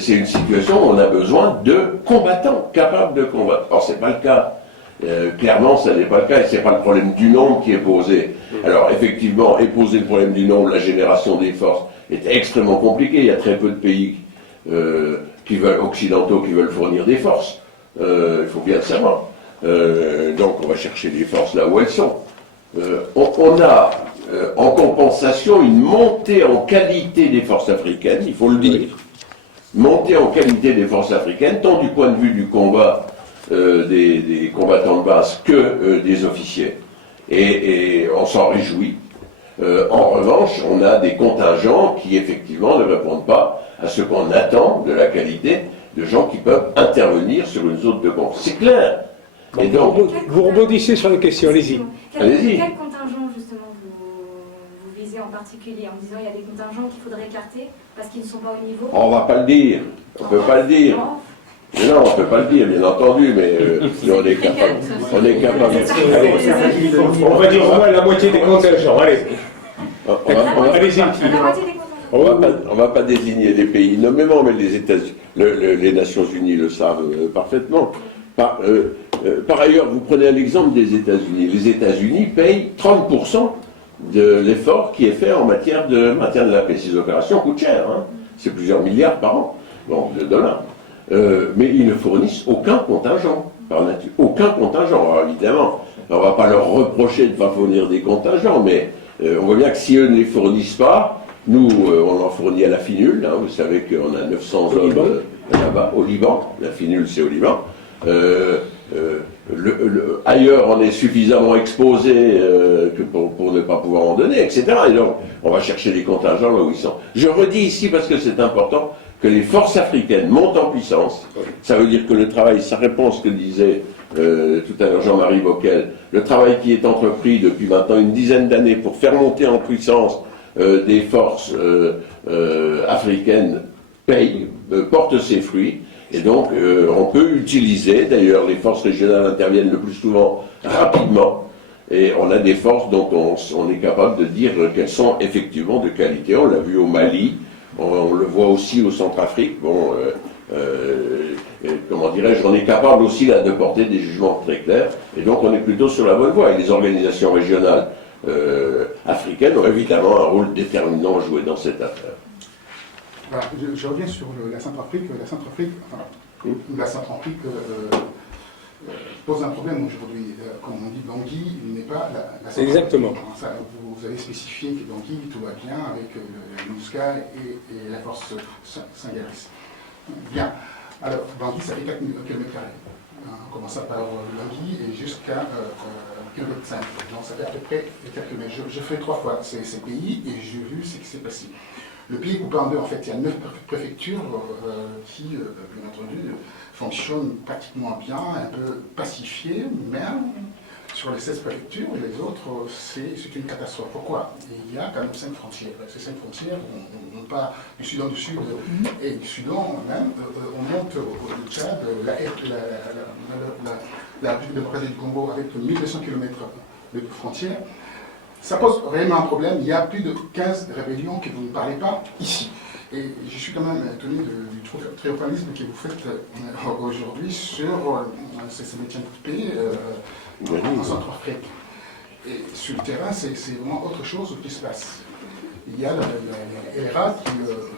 c'est une situation où on a besoin de combattants capables de combattre. Or, ce n'est pas le cas. Clairement, ça n'est pas le cas, et ce n'est pas le problème du nombre qui est posé. Alors, effectivement, et poser le problème du nombre, la génération des forces, est extrêmement compliqué. Il y a très peu de pays occidentaux qui veulent fournir des forces. Il faut bien le savoir. Donc, on va chercher les forces là où elles sont. On a, en compensation, une montée en qualité des forces africaines, il faut le dire. Montée en qualité des forces africaines, tant du point de vue du combat des combattants de base que des officiers. Et on s'en réjouit. En revanche, on a des contingents qui, effectivement, ne répondent pas à ce qu'on attend de la qualité de gens qui peuvent intervenir sur une zone de combat. C'est clair. Et donc, vous rebondissez sur la question, allez-y. Allez-y. Quel contingent, justement, vous visez en particulier, en disant il y a des contingents qu'il faudrait écarter parce qu'ils ne sont pas au niveau? On ne va pas le dire. On ne peut pas le dire. Mais non, on ne peut pas le dire, bien entendu, mais on est capable. On est capable. Allez, on va dire au moins la moitié des contingents. Allez. Allez-y. On ne va pas désigner les pays nommément, mais les États-Unis, les Nations Unies le savent parfaitement. Par ailleurs, vous prenez l'exemple des États-Unis. Les États-Unis payent 30% de l'effort qui est fait en matière de maintien de la paix. Ces opérations coûtent cher, hein. C'est plusieurs milliards par an, donc de dollars. Mais ils ne fournissent aucun contingent, par nature. Aucun contingent. Alors évidemment, on ne va pas leur reprocher de ne pas fournir des contingents, mais on voit bien que si eux ne les fournissent pas, nous, on en fournit à la FINUL. Hein, vous savez qu'on a 900 hommes là-bas, au Liban. La FINUL, c'est au Liban. Ailleurs, on est suffisamment exposé que pour ne pas pouvoir en donner, etc. Et donc, on va chercher les contingents là où ils sont. Je redis ici, parce que c'est important, que les forces africaines montent en puissance. Ça veut dire que le travail, ça répond à ce que disait tout à l'heure Jean-Marie Bockel, le travail qui est entrepris depuis maintenant une dizaine d'années pour faire monter en puissance des forces africaines paye, porte ses fruits. Et donc, on peut utiliser, d'ailleurs, les forces régionales interviennent le plus souvent rapidement, et on a des forces dont on est capable de dire qu'elles sont effectivement de qualité. On l'a vu au Mali, on le voit aussi au Centrafrique. Bon, comment dirais-je, on est capable aussi là de porter des jugements très clairs, et donc on est plutôt sur la bonne voie. Et les organisations régionales africaines ont évidemment un rôle déterminant à jouer dans cette affaire. Voilà, je reviens sur la Centrafrique. La Centrafrique pose un problème aujourd'hui. Comme on dit, Bangui n'est pas la Centrafrique. Exactement. Ça, vous avez spécifié que Bangui, tout va bien avec le MINUSCA et la force Singaris. Bien. Alors, Bangui, ça fait 4 km². En commençant par Bangui et jusqu'à km 5. Donc, ça fait à peu près 4 km. Je fais 3 fois ces pays et j'ai vu ce qui s'est passé. Le pays est coupé en deux, en fait, il y a 9 préfectures qui, bien entendu, fonctionnent pratiquement bien, un peu pacifiées, mais sur les 16 préfectures, les autres, c'est une catastrophe. Pourquoi? Il y a quand même 5 frontières. Ces 5 frontières, on part du Soudan du Sud et du Soudan même, on monte au Tchad, la République démocratique du Congo avec 1200 km de frontières. Ça pose réellement un problème. Il y a plus de 15 rébellions que vous ne parlez pas ici. Et je suis quand même étonné du triomphalisme que vous faites aujourd'hui sur ces maintien de paix en Centrafrique. Et sur le terrain, c'est vraiment autre chose qui se passe. Il y a la LRA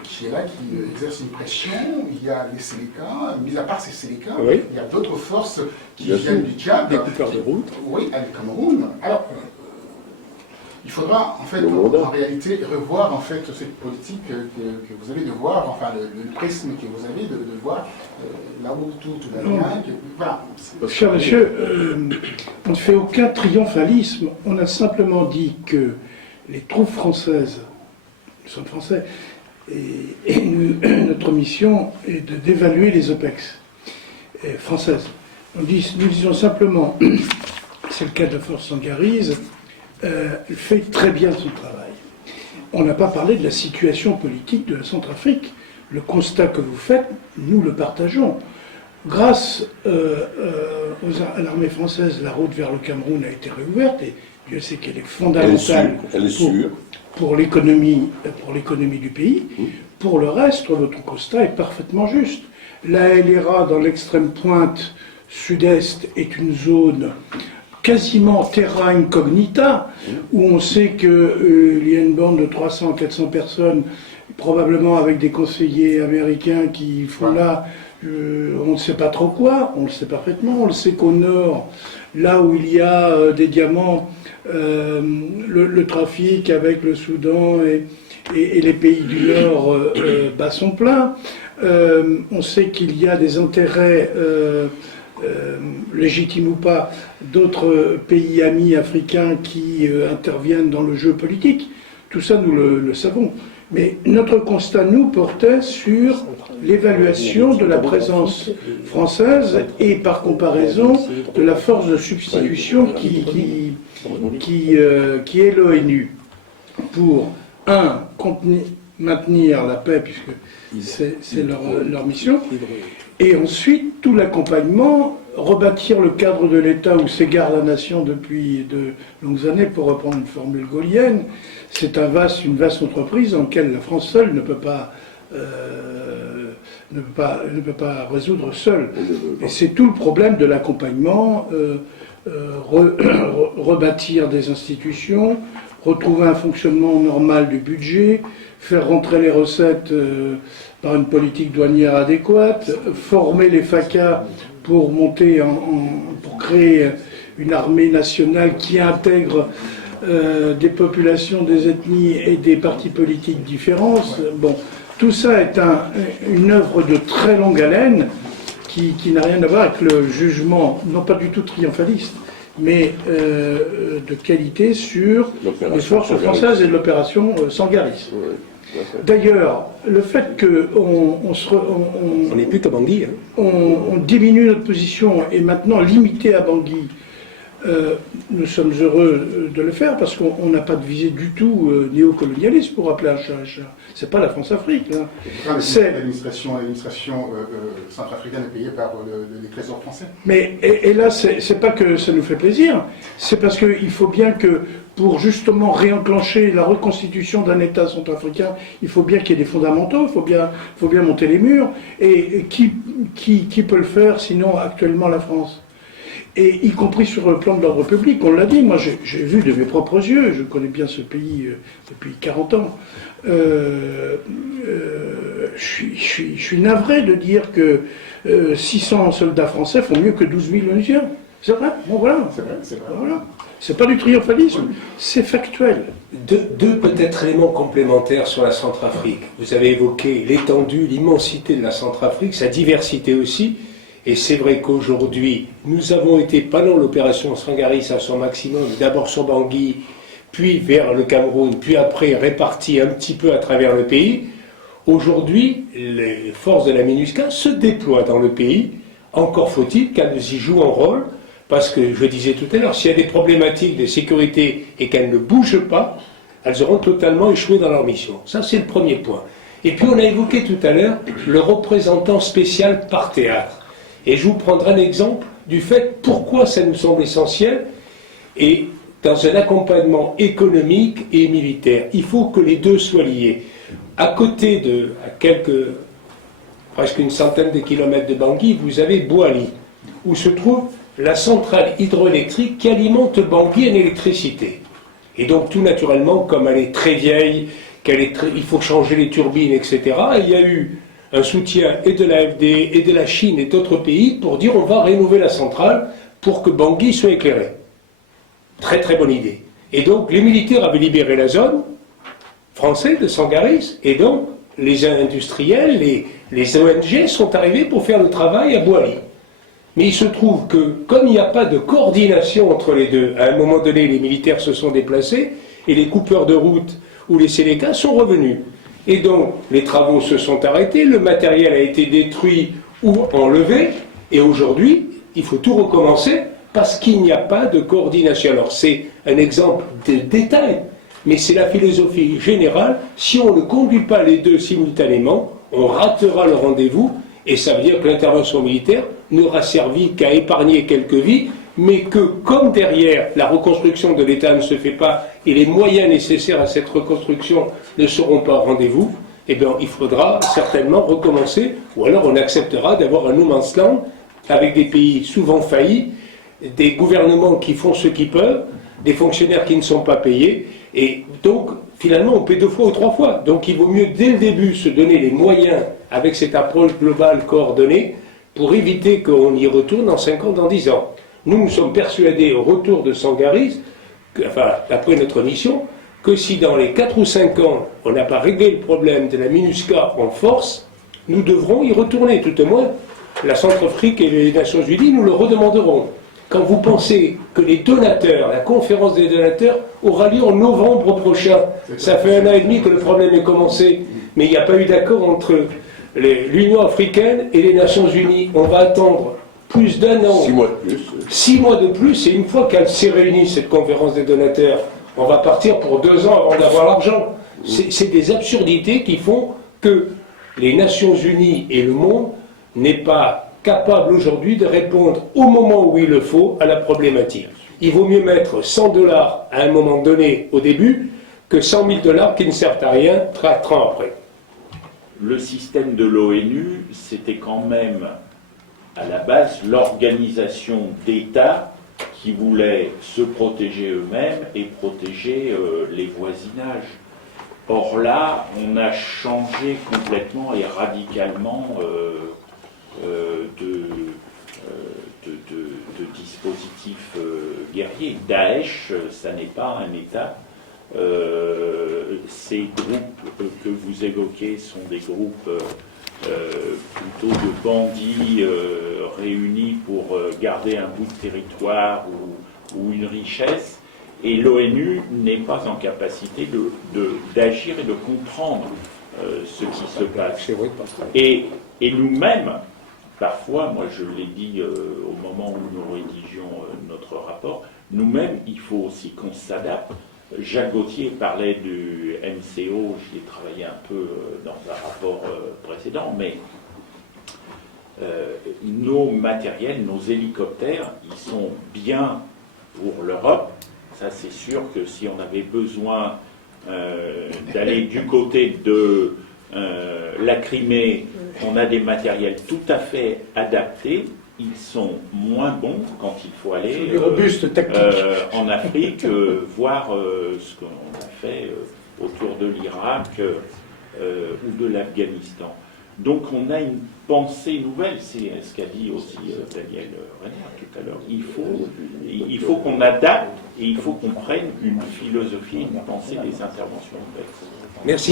qui est là, qui exerce une pression. Il y a les Séléka. Mis à part ces Séléka, oui. Il y a d'autres forces qui viennent du Tchad. Des coupeurs de route. Oui, à le Cameroun. Alors, il faudra, en fait, en réalité, revoir en fait cette politique que vous avez de voir, enfin le prisme que vous avez de voir là où tout va bien. Voilà. Cher monsieur, on ne fait aucun triomphalisme. On a simplement dit que les troupes françaises, nous sommes français, et notre mission est d'évaluer les OPEX françaises. Nous disons simplement, c'est le cas de la force Sangarise, fait très bien son travail. On n'a pas parlé de la situation politique de la Centrafrique. Le constat que vous faites, nous le partageons. Grâce à l'armée française, la route vers le Cameroun a été réouverte, et Dieu sait qu'elle est fondamentale Elle est sûre. pour l'économie du pays. Pour le reste, votre constat est parfaitement juste. La LRA, dans l'extrême pointe sud-est, est une zone quasiment terra incognita, où on sait qu'il y a une bande de 300 400 personnes, probablement avec des conseillers américains qui font là, on ne sait pas trop quoi, on le sait parfaitement, on le sait qu'au nord, là où il y a des diamants, le trafic avec le Soudan et les pays du Nord bat son plein. On sait qu'il y a des intérêts, légitimes ou pas, d'autres pays amis africains qui interviennent dans le jeu politique. Tout ça, nous le savons. Mais notre constat, nous, portait sur l'évaluation de la présence française et, par comparaison, de la force de substitution qui est l'ONU. Pour, maintenir la paix, puisque c'est leur mission, et ensuite, tout l'accompagnement, rebâtir le cadre de l'État où s'égare la nation depuis de longues années, pour reprendre une formule gaulienne. C'est une vaste entreprise dans laquelle la France seule ne peut pas résoudre seule. Et c'est tout le problème de l'accompagnement, rebâtir des institutions, retrouver un fonctionnement normal du budget, faire rentrer les recettes par une politique douanière adéquate, former les FACA pour pour créer une armée nationale qui intègre des populations, des ethnies et des partis politiques différents. Bon, tout ça est une œuvre de très longue haleine qui n'a rien à voir avec le jugement, non pas du tout triomphaliste, mais de qualité sur les forces françaises et de l'opération Sangaris. D'ailleurs, le fait on n'est plus qu'à Bangui. On diminue notre position et maintenant limité à Bangui, nous sommes heureux de le faire parce qu'on n'a pas de visée du tout néocolonialiste, pour appeler un chat un chat. C'est pas la France-Afrique. L'administration centrafricaine est payée par les trésors français. Mais et là, c'est pas que ça nous fait plaisir, c'est parce qu'il faut bien que pour justement réenclencher la reconstitution d'un État centrafricain, il faut bien qu'il y ait des fondamentaux, il faut bien monter les murs. Et qui peut le faire sinon actuellement la France? Et y compris sur le plan de l'ordre public, on l'a dit, moi j'ai vu de mes propres yeux, je connais bien ce pays depuis 40 ans, je suis navré de dire que 600 soldats français font mieux que 12 000 Onusiens. C'est vrai, bon voilà. C'est vrai. Voilà. C'est pas du triomphalisme, c'est factuel. Deux peut-être éléments complémentaires sur la Centrafrique. Vous avez évoqué l'étendue, l'immensité de la Centrafrique, sa diversité aussi. Et c'est vrai qu'aujourd'hui, nous avons été pendant l'opération Sangaris à son maximum, d'abord sur Bangui, puis vers le Cameroun, puis après répartis un petit peu à travers le pays. Aujourd'hui, les forces de la MINUSCA se déploient dans le pays. Encore faut-il qu'elles y jouent un rôle, parce que je disais tout à l'heure, s'il y a des problématiques de sécurité et qu'elles ne bougent pas, elles auront totalement échoué dans leur mission. Ça, c'est le premier point. Et puis on a évoqué tout à l'heure le représentant spécial par théâtre. Et je vous prendrai un exemple du fait pourquoi ça nous semble essentiel. Et dans un accompagnement économique et militaire, il faut que les deux soient liés. À côté presque une centaine de kilomètres de Bangui, vous avez Boali, où se trouve la centrale hydroélectrique qui alimente Bangui en électricité. Et donc tout naturellement, comme elle est très vieille, il faut changer les turbines, etc., il y a eu un soutien et de l'AFD et de la Chine et d'autres pays pour dire on va rénover la centrale pour que Bangui soit éclairé. Très très bonne idée. Et donc les militaires avaient libéré la zone française de Sangaris, et donc les industriels, les ONG sont arrivés pour faire le travail à Boali. Mais il se trouve que comme il n'y a pas de coordination entre les deux, à un moment donné les militaires se sont déplacés et les coupeurs de route ou les Sénéca sont revenus. Et donc, les travaux se sont arrêtés, le matériel a été détruit ou enlevé, et aujourd'hui, il faut tout recommencer parce qu'il n'y a pas de coordination. Alors, c'est un exemple de détail, mais c'est la philosophie générale. Si on ne conduit pas les deux simultanément, on ratera le rendez-vous, et ça veut dire que l'intervention militaire n'aura servi qu'à épargner quelques vies, mais que comme derrière la reconstruction de l'État ne se fait pas et les moyens nécessaires à cette reconstruction ne seront pas au rendez-vous, eh bien il faudra certainement recommencer, ou alors on acceptera d'avoir un no man's land avec des pays souvent faillis, des gouvernements qui font ce qu'ils peuvent, des fonctionnaires qui ne sont pas payés, et donc finalement on paie 2 fois ou 3 fois. Donc il vaut mieux dès le début se donner les moyens avec cette approche globale coordonnée pour éviter qu'on y retourne dans 5 ans, dans 10 ans. Nous sommes persuadés au retour de Sangaris, enfin d'après notre mission, que si dans les 4 ou 5 ans on n'a pas réglé le problème de la MINUSCA en force, nous devrons y retourner, tout au moins la Centrafrique et les Nations Unies nous le redemanderont. Quand vous pensez que les donateurs, la conférence des donateurs aura lieu en novembre prochain, ça fait 1 an et demi que le problème est commencé, mais il n'y a pas eu d'accord entre l'Union africaine et les Nations Unies. On va attendre plus d'1 an. 6 mois de plus. 6 mois de plus, et une fois qu'elle s'est réunie, cette conférence des donateurs, on va partir pour 2 ans avant d'avoir l'argent. C'est des absurdités qui font que les Nations Unies et le monde n'est pas capable aujourd'hui de répondre au moment où il le faut à la problématique. Il vaut mieux mettre 100 $ à un moment donné au début que 100 000 $ qui ne servent à rien 30 ans après. Le système de l'ONU, c'était quand même à la base l'organisation d'États qui voulaient se protéger eux-mêmes et protéger les voisinages. Or là, on a changé complètement et radicalement de dispositifs guerriers. Daesh, ça n'est pas un État. Ces groupes que vous évoquez sont des groupes plutôt de bandits réunis pour garder un bout de territoire ou une richesse. Et l'ONU n'est pas en capacité d'agir et de comprendre ce qui se passe. Et nous-mêmes, parfois, moi je l'ai dit au moment où nous rédigions notre rapport, nous-mêmes, il faut aussi qu'on s'adapte. Jacques Gauthier parlait du MCO, j'y ai travaillé un peu dans un rapport précédent, mais nos matériels, nos hélicoptères, ils sont bien pour l'Europe. Ça, c'est sûr que si on avait besoin d'aller du côté de la Crimée, on a des matériels tout à fait adaptés. Ils sont moins bons quand il faut aller en Afrique, voir ce qu'on a fait autour de l'Irak ou de l'Afghanistan. Donc on a une pensée nouvelle, c'est ce qu'a dit aussi Daniel Renard tout à l'heure. Il faut qu'on adapte et il faut qu'on prenne une philosophie, une pensée des interventions nouvelles. Merci.